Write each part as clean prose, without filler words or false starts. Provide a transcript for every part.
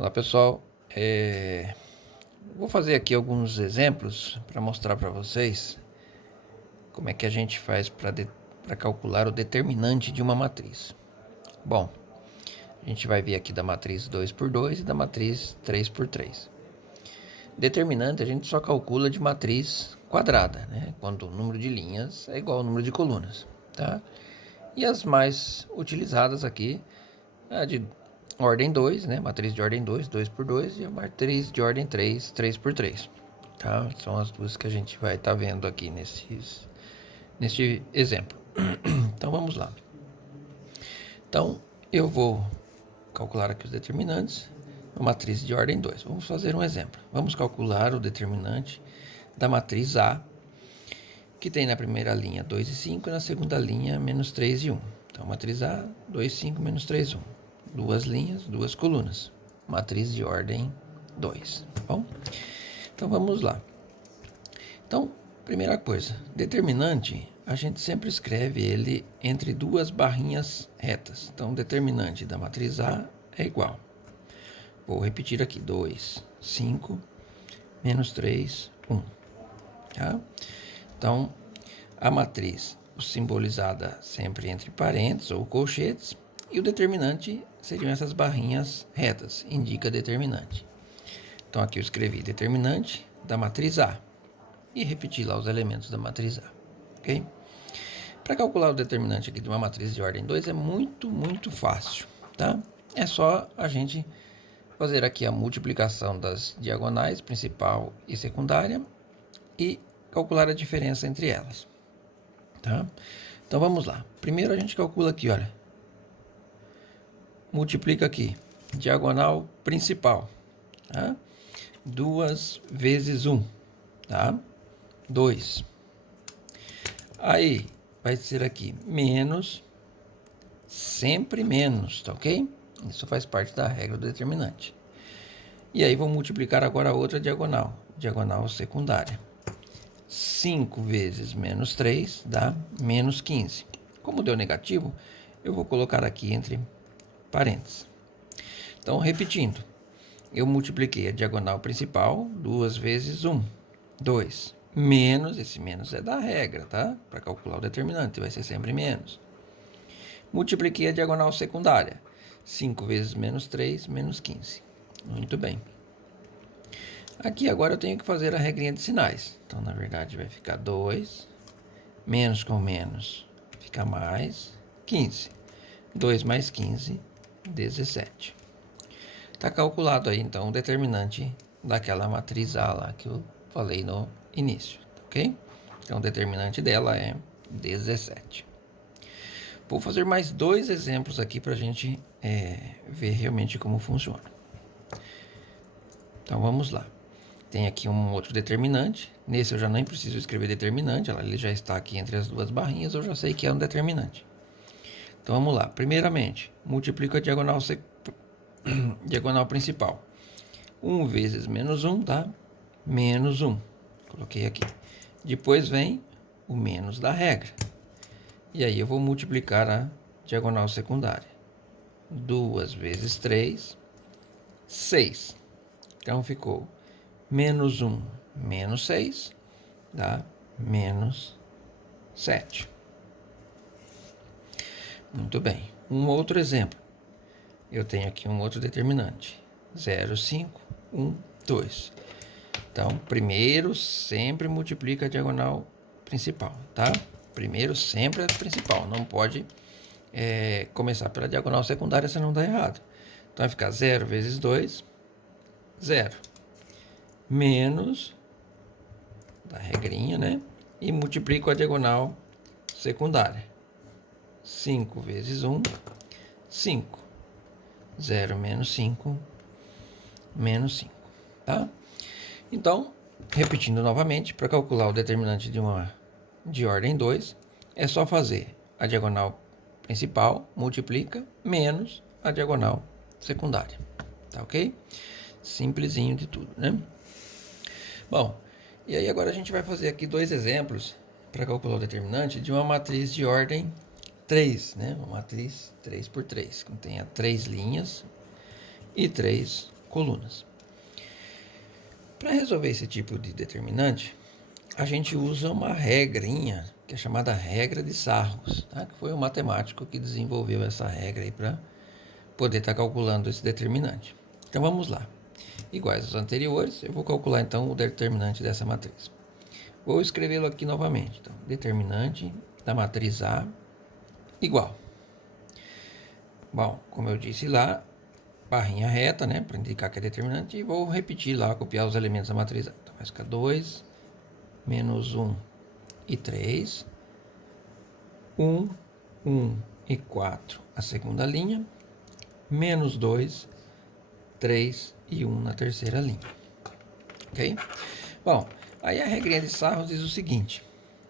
Olá pessoal, vou fazer aqui alguns exemplos para mostrar para vocês como é que a gente faz para calcular o determinante de uma matriz. Bom, a gente vai ver aqui da matriz 2 por 2 e da matriz 3 por 3. Determinante a gente só calcula de matriz quadrada, né? Quando o número de linhas é igual ao número de colunas, tá? E as mais utilizadas aqui, a de ordem 2, né? Matriz de ordem 2, 2 por 2, e a matriz de ordem 3, 3 por 3. Tá? São as duas que a gente vai estar vendo aqui neste exemplo. Então vamos lá. Então eu vou calcular aqui os determinantes, uma matriz de ordem 2. Vamos fazer um exemplo. Vamos calcular o determinante da matriz A, que tem na primeira linha 2 e 5 e na segunda linha menos 3 e 1. Então matriz A, 2, 5, menos 3, 1. Duas linhas, duas colunas. Matriz de ordem 2. Bom, então vamos lá. Então, primeira coisa, determinante, a gente sempre escreve ele entre duas barrinhas retas. Então, determinante da matriz A é igual. Vou repetir aqui, 2, 5, menos 3, 1. Tá? Então, a matriz simbolizada sempre entre parênteses ou colchetes, e o determinante seriam essas barrinhas retas, indica determinante. Então aqui eu escrevi determinante da matriz A e repeti lá os elementos da matriz A, ok? Para calcular o determinante aqui de uma matriz de ordem 2 é muito fácil, tá? É só a gente fazer aqui a multiplicação das diagonais, principal e secundária, e calcular a diferença entre elas, tá? Então vamos lá. Primeiro a gente calcula aqui, olha. Multiplica aqui, diagonal principal, tá? 2 vezes 1, tá? 2. Aí, vai ser aqui, menos, sempre menos, tá ok? Isso faz parte da regra do determinante. E aí, vou multiplicar agora a outra diagonal, diagonal secundária. 5 vezes menos 3 dá menos 15. Como deu negativo, eu vou colocar aqui entre parênteses. Então, repetindo, eu multipliquei a diagonal principal 2 vezes 1, 2, menos, esse menos é da regra, tá? Para calcular o determinante, vai ser sempre menos. Multipliquei a diagonal secundária, 5 vezes menos 3, menos 15. Muito bem. Aqui agora eu tenho que fazer a regrinha de sinais. Então, na verdade, vai ficar 2, menos com menos fica mais, 15. 2 mais 15, 17. Está calculado aí, então, o determinante daquela matriz A lá que eu falei no início, ok? Então, o determinante dela é 17. Vou fazer mais dois exemplos aqui para a gente ver realmente como funciona. Então, vamos lá. Tem aqui um outro determinante. Nesse eu já nem preciso escrever determinante, ele já está aqui entre as duas barrinhas, eu já sei que é um determinante. Então, vamos lá. Primeiramente, multiplico a diagonal principal. 1 vezes menos 1 dá menos 1. Coloquei aqui. Depois vem o menos da regra. E aí eu vou multiplicar a diagonal secundária. 2 vezes 3, 6. Então ficou menos 1 menos 6 dá menos 7. Muito bem. Um outro exemplo. Eu tenho aqui um outro determinante. 0, 5, 1, 2. Então, primeiro sempre multiplica a diagonal principal, tá? Primeiro sempre a principal. Não pode começar pela diagonal secundária, senão dá errado. Então, vai ficar 0 vezes 2, 0. Menos, da regrinha, né? E multiplico a diagonal secundária. 5 vezes 1, 5. 0 menos 5, menos 5, tá? Então, repetindo novamente, para calcular o determinante de ordem 2, é só fazer a diagonal principal, multiplica, menos a diagonal secundária, tá ok? Simplesinho de tudo, né? Bom, e aí agora a gente vai fazer aqui dois exemplos para calcular o determinante de uma matriz de ordem 3, né? Uma matriz 3 por 3, que tenha 3 linhas e 3 colunas. Para resolver esse tipo de determinante, a gente usa uma regrinha que é chamada regra de Sarros, tá? Que foi um matemático que desenvolveu essa regra aí para poder estar calculando esse determinante. Então vamos lá. Iguais aos anteriores, eu vou calcular então o determinante dessa matriz. Vou escrevê-lo aqui novamente. Então, determinante da matriz A igual. Bom, como eu disse lá, barrinha reta, né, para indicar que é determinante, e vou repetir lá, copiar os elementos da matriz A. Então vai ficar 2, menos 1 e 3, 1, 1 e 4 a segunda linha, menos 2, 3 e 1 na terceira linha. Ok? Bom, aí a regrinha de Sarros diz o seguinte,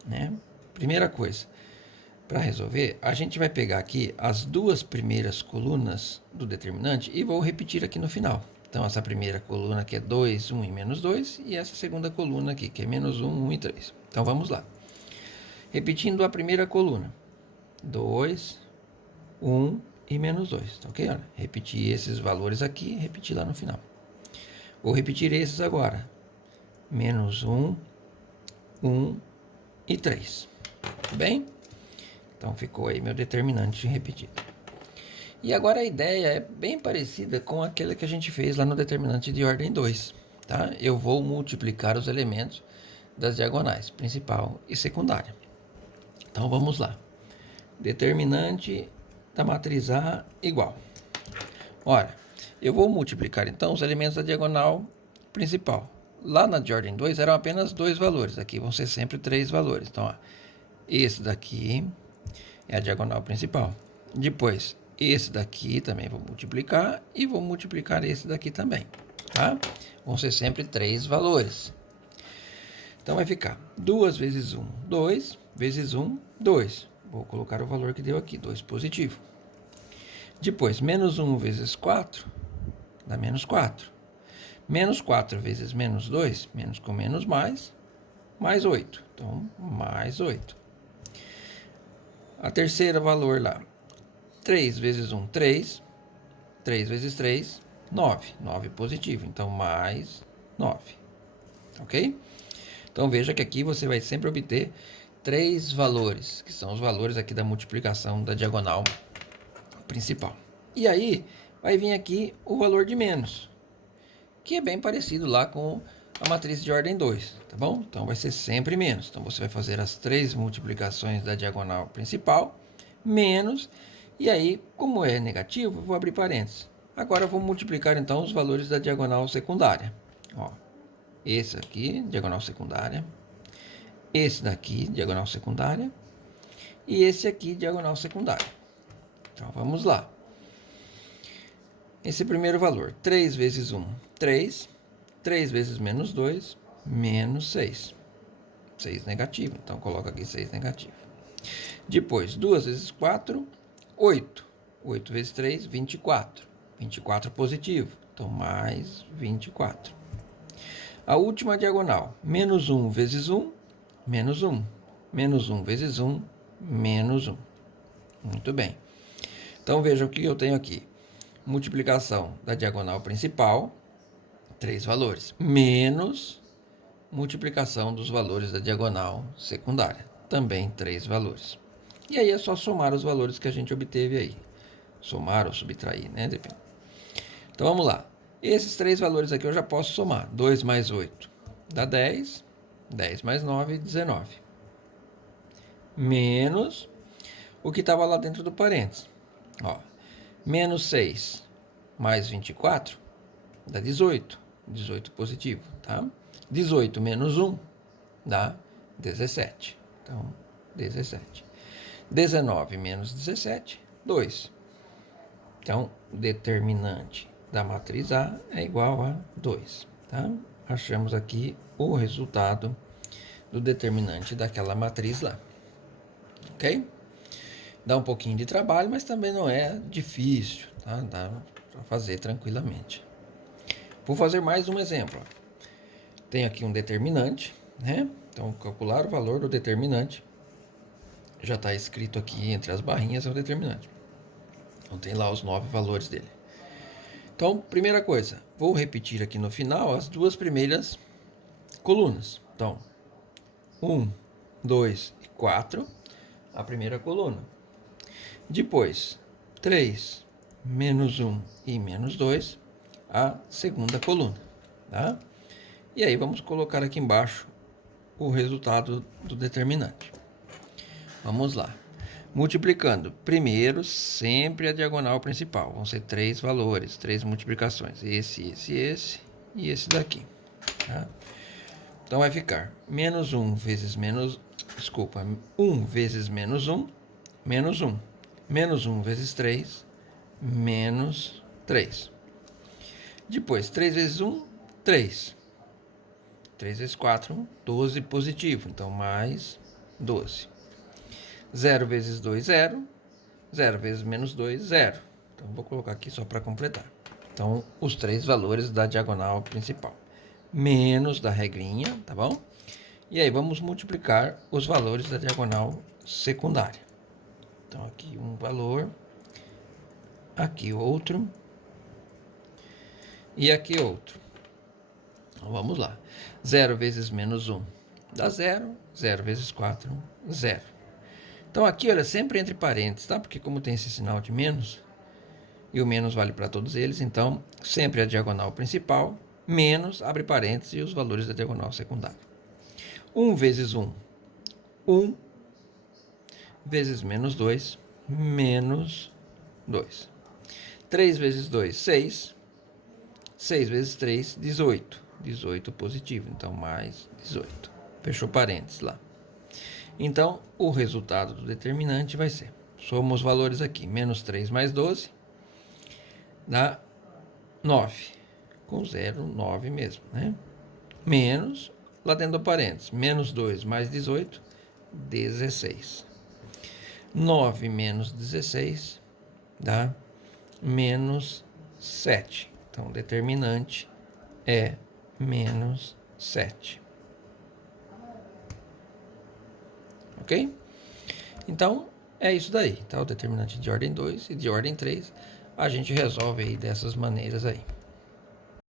né? Primeira coisa, para resolver, a gente vai pegar aqui as duas primeiras colunas do determinante e vou repetir aqui no final. Então, essa primeira coluna aqui é 2, 1 e menos 2, e essa segunda coluna aqui, que é menos 1, 1 e 3. Então, vamos lá. Repetindo a primeira coluna, 2, 1 e menos 2. Tá ok? Olha, repetir esses valores aqui e repetir lá no final. Vou repetir esses agora. Menos 1, 1 e 3. Tudo bem? Então, ficou aí meu determinante repetido. E agora a ideia é bem parecida com aquela que a gente fez lá no determinante de ordem 2. Tá? Eu vou multiplicar os elementos das diagonais, principal e secundária. Então, vamos lá. Determinante da matriz A igual. Ora, eu vou multiplicar então os elementos da diagonal principal. Lá na de ordem 2 eram apenas 2 valores, aqui vão ser sempre 3 valores. Então, ó, esse daqui é a diagonal principal. Depois, esse daqui também vou multiplicar e vou multiplicar esse daqui também, tá? Vão ser sempre 3 valores. Então, vai ficar 2 vezes 1, 2, vezes 1, 2. Vou colocar o valor que deu aqui, 2 positivo. Depois, menos 1 vezes 4, dá menos 4. Menos 4 vezes menos 2, menos com menos mais 8. Então, mais 8. A terceira valor lá, 3 vezes 1, 3. 3 vezes 3, 9. 9 positivo, então mais 9. Ok? Então, veja que aqui você vai sempre obter 3 valores, que são os valores aqui da multiplicação da diagonal principal. E aí, vai vir aqui o valor de menos, que é bem parecido lá com a matriz de ordem 2, tá bom? Então, vai ser sempre menos. Então, você vai fazer as 3 multiplicações da diagonal principal, menos, e aí, como é negativo, eu vou abrir parênteses. Agora, eu vou multiplicar, então, os valores da diagonal secundária. Ó, esse aqui, diagonal secundária, esse daqui, diagonal secundária, e esse aqui, diagonal secundária. Então, vamos lá. Esse primeiro valor, 3 vezes 1, 3. 3 vezes menos 2, menos 6. 6 negativo, então coloca aqui 6 negativo. Depois, 2 vezes 4, 8. 8 vezes 3, 24. 24 positivo, então mais 24. A última diagonal, menos 1 vezes 1, menos 1. Menos 1 vezes 1, menos 1. Muito bem. Então, veja o que eu tenho aqui. Multiplicação da diagonal principal, 3 valores, menos multiplicação dos valores da diagonal secundária, também 3 valores. E aí é só somar os valores que a gente obteve aí. Somar ou subtrair, né? Depende. Então, vamos lá. Esses 3 valores aqui eu já posso somar. 2 mais 8 dá 10. 10 mais 9, 19. Menos o que estava lá dentro do parênteses. Ó, menos 6 mais 24 dá 18. 18 positivo, tá? 18 menos 1 dá 17. Então, 17. 19 menos 17, 2. Então, o determinante da matriz A é igual a 2, tá? Achamos aqui o resultado do determinante daquela matriz lá. Ok? Dá um pouquinho de trabalho, mas também não é difícil, tá? Dá para fazer tranquilamente. Vou fazer mais um exemplo. Tenho aqui um determinante, né? Então, calcular o valor do determinante. Já está escrito aqui entre as barrinhas é o determinante. Então, tem lá os 9 valores dele. Então, primeira coisa, vou repetir aqui no final as duas primeiras colunas. Então, 1, 2 e 4, a primeira coluna. Depois, 3, menos 1 e menos 2, a segunda coluna. Tá? E aí vamos colocar aqui embaixo o resultado do determinante. Vamos lá. Multiplicando, primeiro sempre a diagonal principal. Vão ser 3 valores, 3 multiplicações. Esse e esse daqui. Tá? Então vai ficar menos 1 vezes menos... Desculpa, 1 vezes menos 1, menos 1. Menos 1 vezes 3, menos 3. Depois, 3 vezes 1, 3. 3 vezes 4, 12 positivo. Então, mais 12. 0 vezes 2, 0. 0 vezes menos 2, 0. Então, vou colocar aqui só para completar. Então, os 3 valores da diagonal principal. Menos da regrinha, tá bom? E aí, vamos multiplicar os valores da diagonal secundária. Então, aqui um valor. Aqui outro. E aqui outro. Então, vamos lá. 0 vezes menos 1 dá 0. 0 vezes 4, 0. Então, aqui, olha, sempre entre parênteses, tá? Porque como tem esse sinal de menos, e o menos vale para todos eles, então, sempre a diagonal principal, menos, abre parênteses, e os valores da diagonal secundária. 1 vezes 1, 1. Vezes menos 2, menos 2. 3 vezes 2, 6. 6 vezes 3, 18. 18 positivo, então mais 18. Fechou parênteses lá. Então, o resultado do determinante vai ser, soma os valores aqui, menos 3 mais 12, dá 9. Com 0, 9 mesmo, né? Menos, lá dentro do parênteses, menos 2 mais 18, 16. 9 menos 16 dá menos 7. Então, o determinante é menos 7. Ok? Então, é isso daí. Tá? O determinante de ordem 2 e de ordem 3 a gente resolve aí dessas maneiras aí.